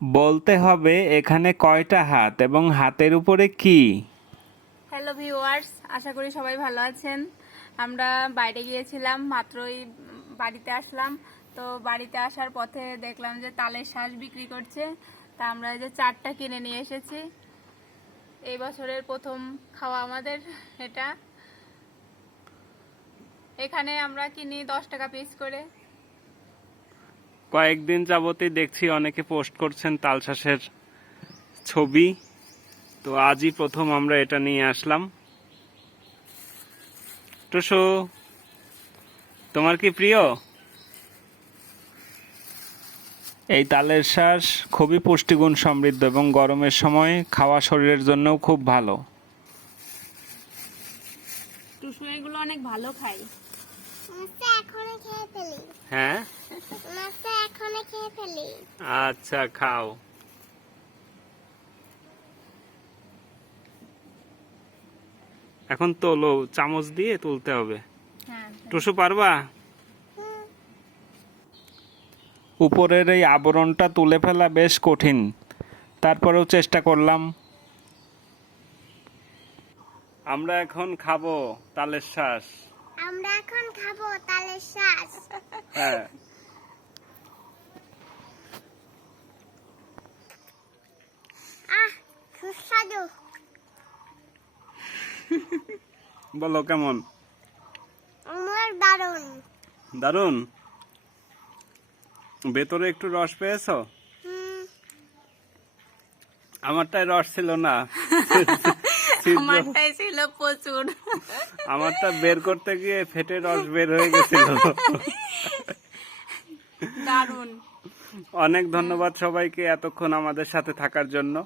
বলতে হবে এখানে কয়টা হাত এবং হাতের উপরে কি? হ্যালো ভিউয়ার্স, আশা করি সবাই ভালো আছেন। আমরা বাইরে গিয়েছিলাম, মাত্রই বাড়িতে আসলাম। তো বাড়িতে আসার পথে দেখলাম যে তালের শাঁস বিক্রি করছে। তা আমরা এই যে 4টা কিনে নিয়ে এসেছি। এই বছরের প্রথম খাওয়া আমাদের এটা। এখানে আমরা কিনি 10 টাকা পিস করে। কয়েকদিন যাবতই দেখছি অনেকে পোস্ট করছেন তালশাঁসের ছবি, তো আজই প্রথম আমরা এটা নিয়ে আসলাম। টুসু, তোমার কি প্রিয়? এই তালের শাঁস খুবই পুষ্টিগুণ সমৃদ্ধ এবং গরমের সময় খাওয়া শরীরের জন্যও খুব ভালো। টুসু এগুলো অনেক ভালো খাই। হ্যাঁ, আচ্ছা খাও। এখন তোলো, চামচ দিয়ে তুলতে হবে। হ্যাঁ, টুসু পারবা? উপরের এই আবরণটা তুলে ফেলা বেশ কঠিন, তারপরেও চেষ্টা করলাম। আমরা এখন খাবো তালের শাঁস। হ্যাঁ, সুস্বাদু। বলো কেমন? আমার দারুণ। দারুণ। ভেতরে একটু রস পেয়েছো? আমারটায় রস ছিল না। আমারটাই ছিল প্রচুর। আমারটা বের করতে গিয়ে ফেটে রস বের হয়ে গেছিল। দারুণ। অনেক ধন্যবাদ সবাইকে এতক্ষণ আমাদের সাথে থাকার জন্য।